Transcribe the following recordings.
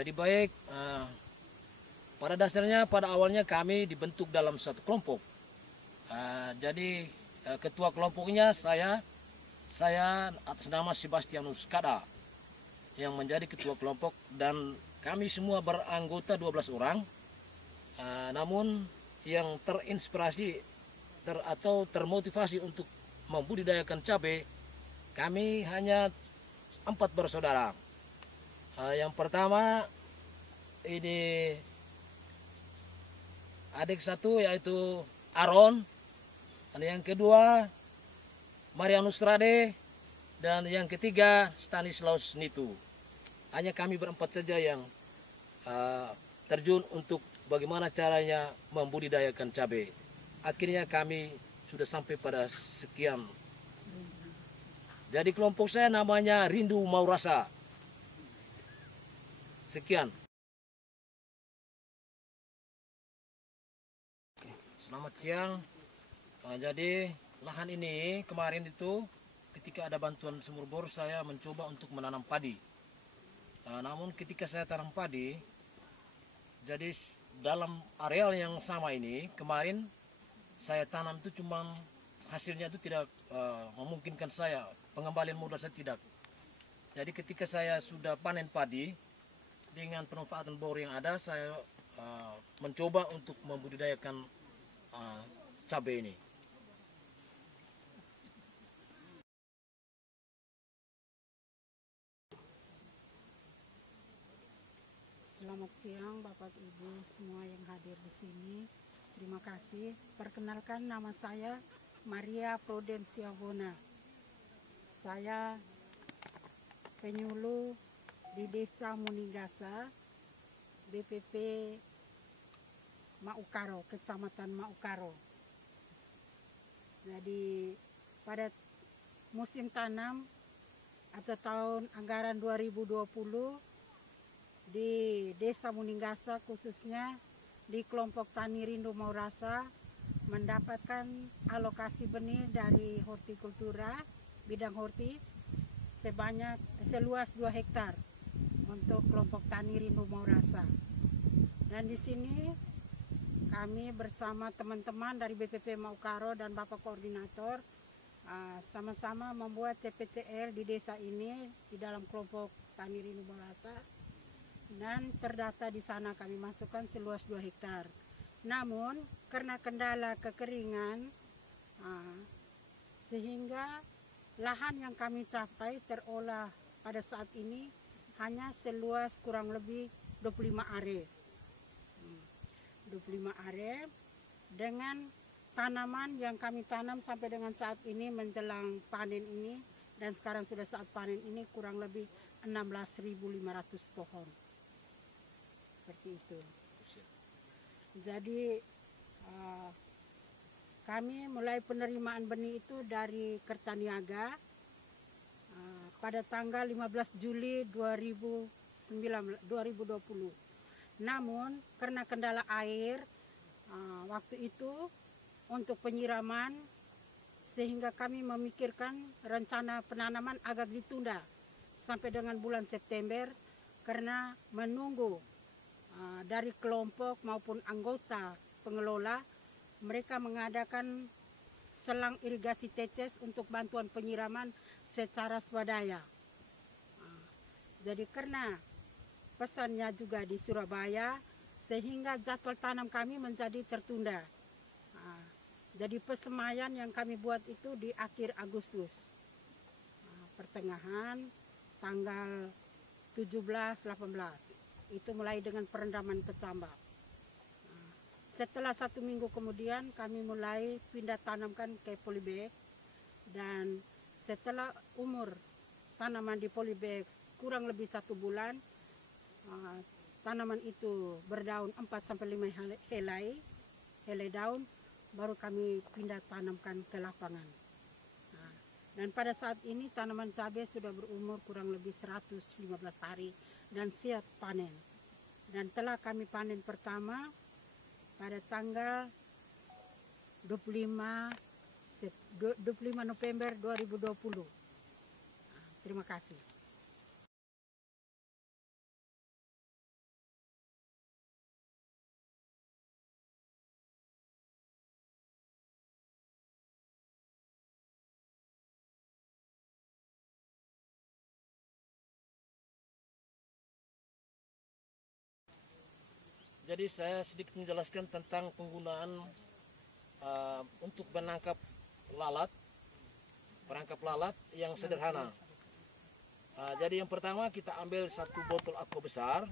Jadi baik, pada dasarnya pada awalnya kami dibentuk dalam satu kelompok. Jadi ketua kelompoknya saya atas nama Sebastianus Kada yang menjadi ketua kelompok, dan kami semua beranggota 12 orang. Namun yang terinspirasi atau termotivasi untuk membudidayakan cabai, kami hanya 4 bersaudara. Yang pertama ini adik satu yaitu Aaron, dan yang kedua Marianus Rade, dan yang ketiga Stanislaus Nitu. Hanya kami berempat saja yang terjun untuk bagaimana caranya membudidayakan cabai. Akhirnya kami sudah sampai pada sekian. Jadi kelompok saya namanya Rindu Mau Rasa. Sekian. Selamat siang. Jadi lahan ini kemarin itu ketika ada bantuan sumur bor, saya mencoba untuk menanam padi. Namun ketika saya tanam padi, jadi dalam areal yang sama ini kemarin saya tanam itu cuma hasilnya itu tidak memungkinkan saya, pengembalian modal saya tidak. Jadi ketika saya sudah panen padi, dengan pemanfaatan bor yang ada, saya mencoba untuk membudidayakan cabai ini. Selamat siang Bapak Ibu semua yang hadir di sini. Terima kasih. Perkenalkan, nama saya Maria Prudensia Bona. Saya penyuluh di Desa Munigasa, BPP Maukaro, Kecamatan Maukaro. Jadi pada musim tanam atau tahun anggaran 2020 di Desa Munigasa, khususnya di kelompok Tani Rindu Mau Rasa, mendapatkan alokasi benih dari hortikultura, bidang horti, seluas 2 hektar untuk kelompok Tani Rindu Mau Rasa. Dan di sini kami bersama teman-teman dari BPP Maukaro dan Bapak Koordinator sama-sama membuat CPCL di desa ini di dalam kelompok Tani Rindu Mau Rasa, dan terdata di sana kami masukkan seluas 2 hektar. Namun karena kendala kekeringan sehingga lahan yang kami capai terolah pada saat ini hanya seluas kurang lebih 25 are. 25 are dengan tanaman yang kami tanam sampai dengan saat ini menjelang panen ini, dan sekarang sudah saat panen ini kurang lebih 16.500 pohon. Seperti itu. Jadi kami mulai penerimaan benih itu dari Kertaniaga pada tanggal 15 Juli 2020. Namun karena kendala air waktu itu untuk penyiraman, sehingga kami memikirkan rencana penanaman agak ditunda sampai dengan bulan September, karena menunggu dari kelompok maupun anggota pengelola, mereka mengadakan selang irigasi tetes untuk bantuan penyiraman secara swadaya. Jadi karena pesannya juga di Surabaya, sehingga jadwal tanam kami menjadi tertunda. Jadi pesemaian yang kami buat itu di akhir Agustus, pertengahan tanggal 17-18, itu mulai dengan perendaman kecambah. Setelah 1 minggu kemudian kami mulai pindah tanamkan ke polybag, dan setelah umur tanaman di polybag kurang lebih 1 bulan, tanaman itu berdaun 4-5 helai daun, baru kami pindah tanamkan ke lapangan. Dan pada saat ini tanaman cabai sudah berumur kurang lebih 115 hari dan siap panen. Dan telah kami panen pertama pada tanggal 25 November 2020. Terima kasih. Jadi saya sedikit menjelaskan tentang penggunaan untuk menangkap lalat, perangkap lalat yang sederhana. Jadi yang pertama kita ambil satu botol aqua besar,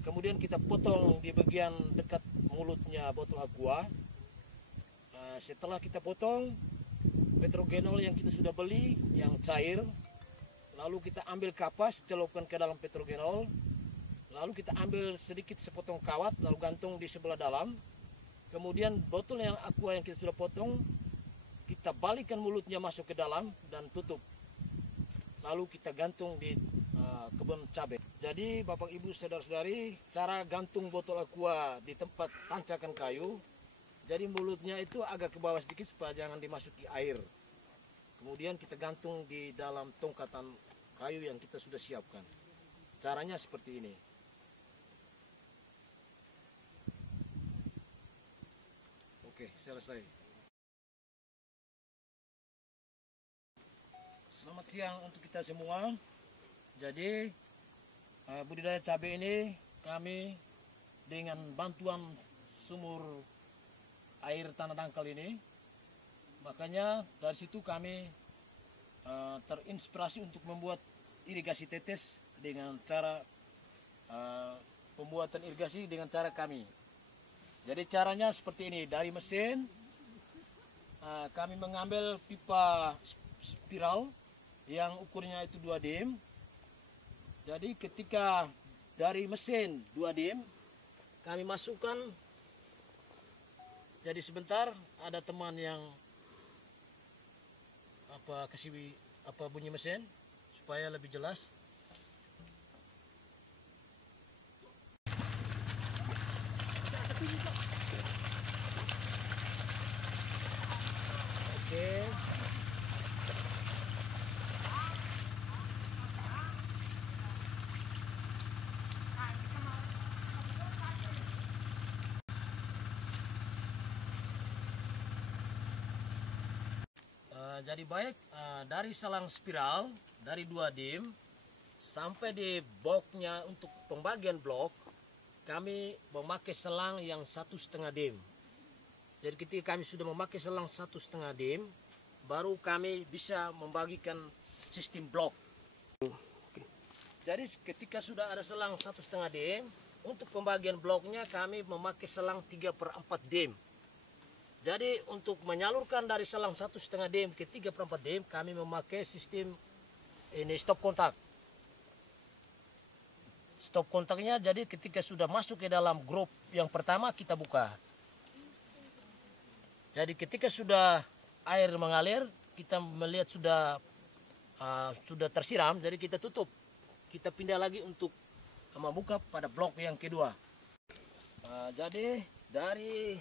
kemudian kita potong di bagian dekat mulutnya botol aqua. Setelah kita potong, petrogenol yang kita sudah beli yang cair, lalu kita ambil kapas, celupkan ke dalam petrogenol, lalu kita ambil sedikit sepotong kawat, lalu gantung di sebelah dalam. Kemudian botol yang aqua yang kita sudah potong, kita balikkan mulutnya masuk ke dalam dan tutup. Lalu kita gantung di kebun cabai. Jadi Bapak Ibu Saudara-saudari, cara gantung botol aqua di tempat tancakan kayu, jadi mulutnya itu agak ke bawah sedikit supaya jangan dimasuki air. Kemudian kita gantung di dalam tongkatan kayu yang kita sudah siapkan. Caranya seperti ini. Oke, selesai. Selamat siang untuk kita semua. Jadi budidaya cabai ini kami dengan bantuan sumur air tanah dangkal ini, makanya dari situ kami terinspirasi untuk membuat irigasi tetes dengan cara pembuatan irigasi dengan cara kami. Jadi caranya seperti ini, dari mesin kami mengambil pipa spiral yang ukurnya itu 2 dim. Jadi ketika dari mesin 2 dim kami masukkan, jadi sebentar ada teman yang kasih bunyi mesin supaya lebih jelas. Oke. Jadi baik, dari selang spiral dari 2 dim sampai di boxnya untuk pembagian blok, kami memakai selang yang 1,5 dim. Jadi ketika kami sudah memakai selang 1,5 dim, baru kami bisa membagikan sistem blok. Jadi ketika sudah ada selang 1,5 dim, untuk pembagian bloknya kami memakai selang 3/4 dim. Jadi untuk menyalurkan dari selang 1,5 dim ke 3/4 dim, kami memakai sistem ini stop kontak. Stop kontaknya jadi ketika sudah masuk ke dalam grup yang pertama kita buka. Jadi ketika sudah air mengalir, kita melihat sudah tersiram, jadi kita tutup. Kita pindah lagi untuk membuka pada blok yang kedua. Jadi dari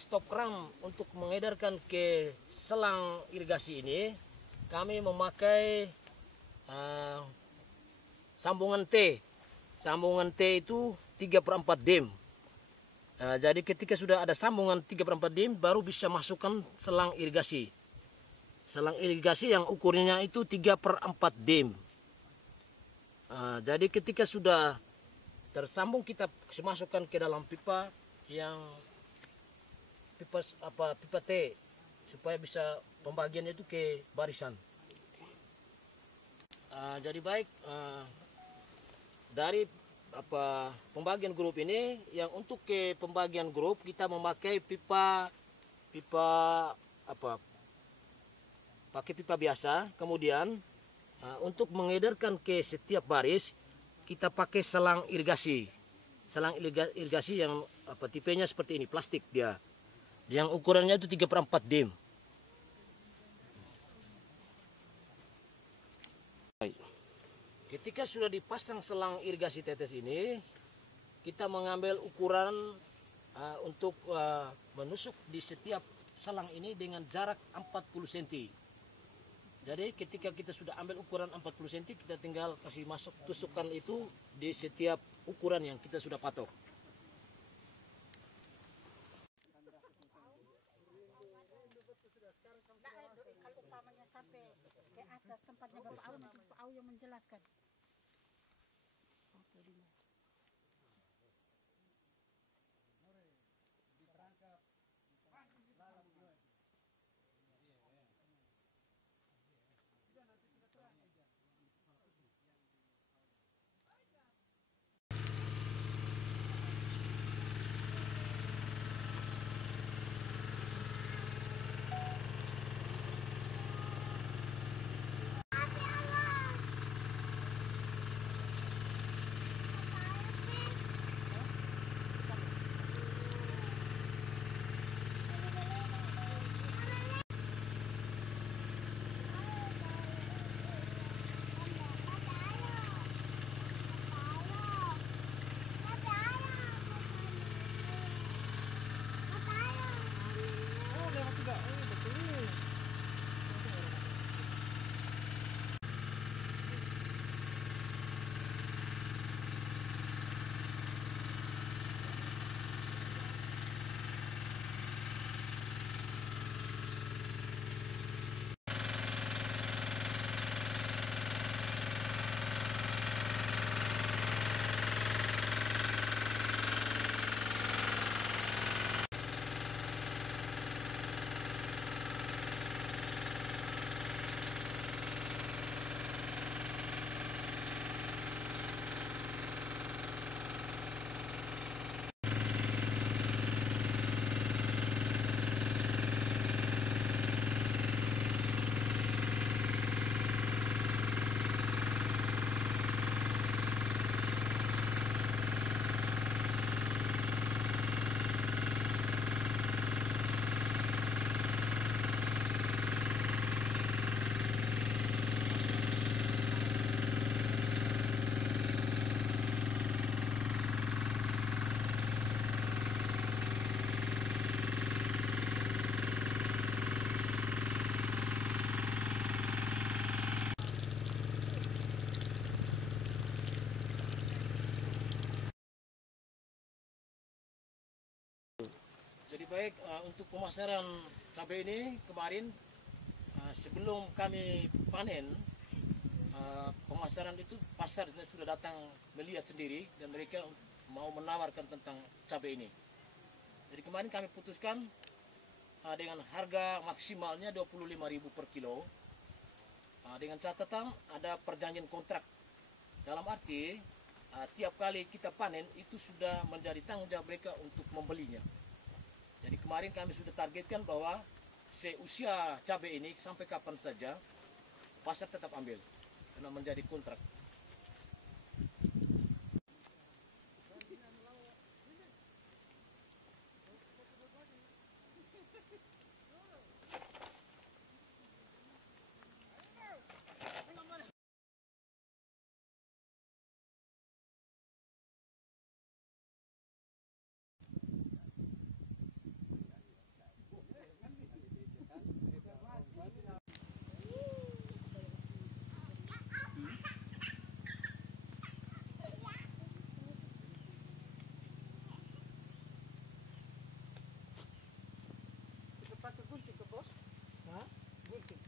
stop ram untuk mengedarkan ke selang irigasi ini, kami memakai sambungan T. Sambungan T itu 3/4 dim. Jadi ketika sudah ada sambungan 3/4 dim, baru bisa masukkan selang irigasi. Selang irigasi yang ukurnya itu 3/4 dim. Jadi ketika sudah tersambung, kita masukkan ke dalam pipa yang pipa T supaya bisa pembagiannya itu ke barisan. Jadi baik, dari pembagian grup ini, yang untuk ke pembagian grup kita memakai pakai pipa biasa. Kemudian untuk mengedarkan ke setiap baris kita pakai selang irigasi. Selang irigasi yang tipenya seperti ini, plastik dia. Yang ukurannya itu 3/4 dim. Ketika sudah dipasang selang irigasi tetes ini, kita mengambil ukuran untuk menusuk di setiap selang ini dengan jarak 40 cm. Jadi ketika kita sudah ambil ukuran 40 cm, kita tinggal kasih masuk tusukan itu di setiap ukuran yang kita sudah patok. Kalau umpamanya sampai ke atas tempatnya Bapak Au yang menjelaskan. baik, untuk pemasaran cabai ini kemarin sebelum kami panen, pemasaran itu pasar sudah datang melihat sendiri dan mereka mau menawarkan tentang cabai ini. Jadi kemarin kami putuskan dengan harga maksimalnya 25.000 per kilo, dengan catatan ada perjanjian kontrak, dalam arti tiap kali kita panen itu sudah menjadi tanggung jawab mereka untuk membelinya. Jadi kemarin kami sudah targetkan bahwa seusia cabai ini sampai kapan saja pasar tetap ambil karena menjadi kontrak. Pakai gunting ke bos? Hah? Gunting.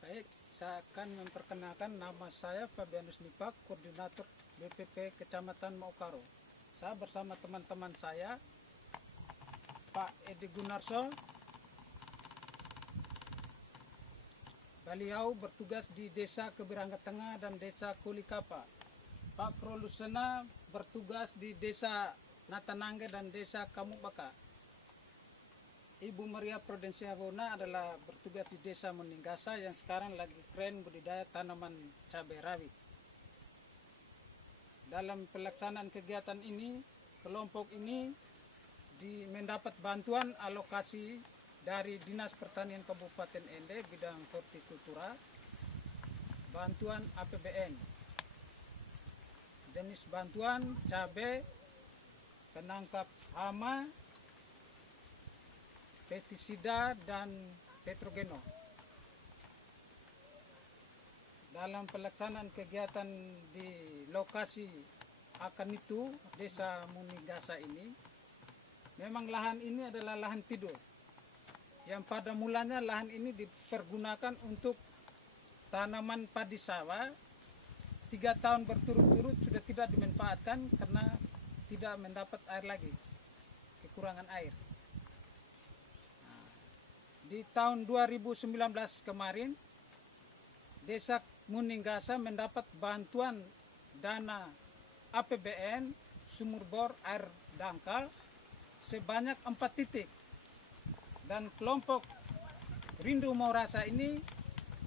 Baik, saya akan memperkenalkan, nama saya Fabianus Nipak, Koordinator BPP Kecamatan Maukaro. Saya bersama teman-teman saya, Pak Edi Gunarso. Beliau bertugas di Desa Kebirangga Tengah dan Desa Kulikapa. Pak Prolusena bertugas di Desa Natanangge dan Desa Kamubaka. Ibu Maria Prudensia Wona adalah bertugas di Desa Muninggasa yang sekarang lagi keren budidaya tanaman cabai rawit. Dalam pelaksanaan kegiatan ini, kelompok ini mendapat bantuan alokasi dari Dinas Pertanian Kabupaten Ende bidang hortikultura, bantuan APBN. Jenis bantuan cabai, penangkap hama, pestisida dan petrogeno. Dalam pelaksanaan kegiatan di lokasi akan itu Desa Muninggasa ini, memang lahan ini adalah lahan tidur. Yang pada mulanya lahan ini dipergunakan untuk tanaman padi sawah. 3 tahun berturut-turut sudah tidak dimanfaatkan karena tidak mendapat air lagi, kekurangan air. Di tahun 2019 kemarin, Desa Muninggasa mendapat bantuan dana APBN sumur bor air dangkal sebanyak 4 titik. Dan kelompok Rindu Mau Rasa ini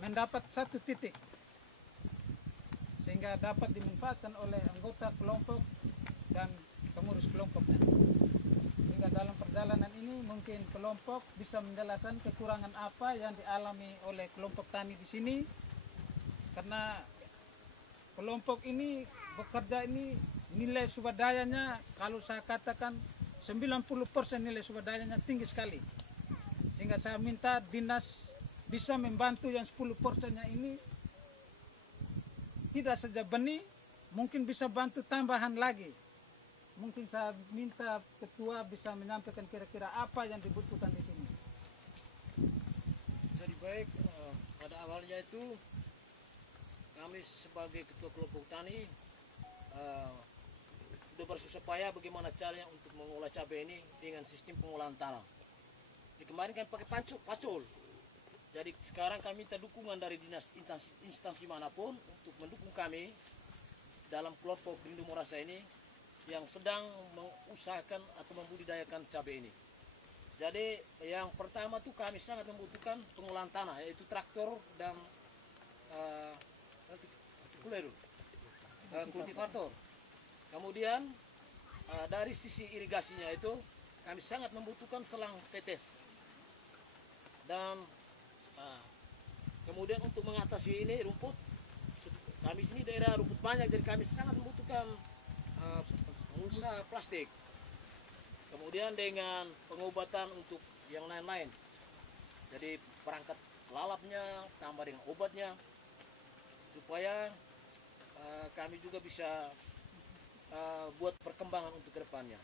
mendapat 1 titik. Sehingga dapat dimanfaatkan oleh anggota kelompok dan pengurus kelompoknya. Sehingga dalam perjalanan ini mungkin kelompok bisa menjelaskan kekurangan apa yang dialami oleh kelompok tani di sini, karena kelompok ini bekerja ini nilai swadayanya kalau saya katakan 90% nilai swadayanya tinggi sekali. Sehingga saya minta dinas bisa membantu yang 10%-nya ini, tidak saja benih, mungkin bisa bantu tambahan lagi. Mungkin saya minta ketua bisa menyampaikan kira-kira apa yang dibutuhkan di sini. Jadi baik, pada awalnya itu kami sebagai ketua kelompok tani sudah bersusah payah bagaimana caranya untuk mengolah cabai ini dengan sistem pengolahan tanah. Di kemarin kami pakai pacul. Jadi sekarang kami minta dukungan dari dinas instansi manapun untuk mendukung kami dalam kelompok Rindu Mau Rasa ini yang sedang mengusahakan atau membudidayakan cabai ini. Jadi yang pertama tuh kami sangat membutuhkan pengolahan tanah, yaitu traktor dan kultivator. Kemudian dari sisi irigasinya itu kami sangat membutuhkan selang tetes. Dan kemudian untuk mengatasi ini rumput, kami sini daerah rumput banyak, jadi kami sangat membutuhkan mulsa plastik. Kemudian dengan pengobatan untuk yang lain-lain. Jadi perangkat lalapnya tambah dengan obatnya supaya kami juga bisa buat perkembangan untuk kedepannya.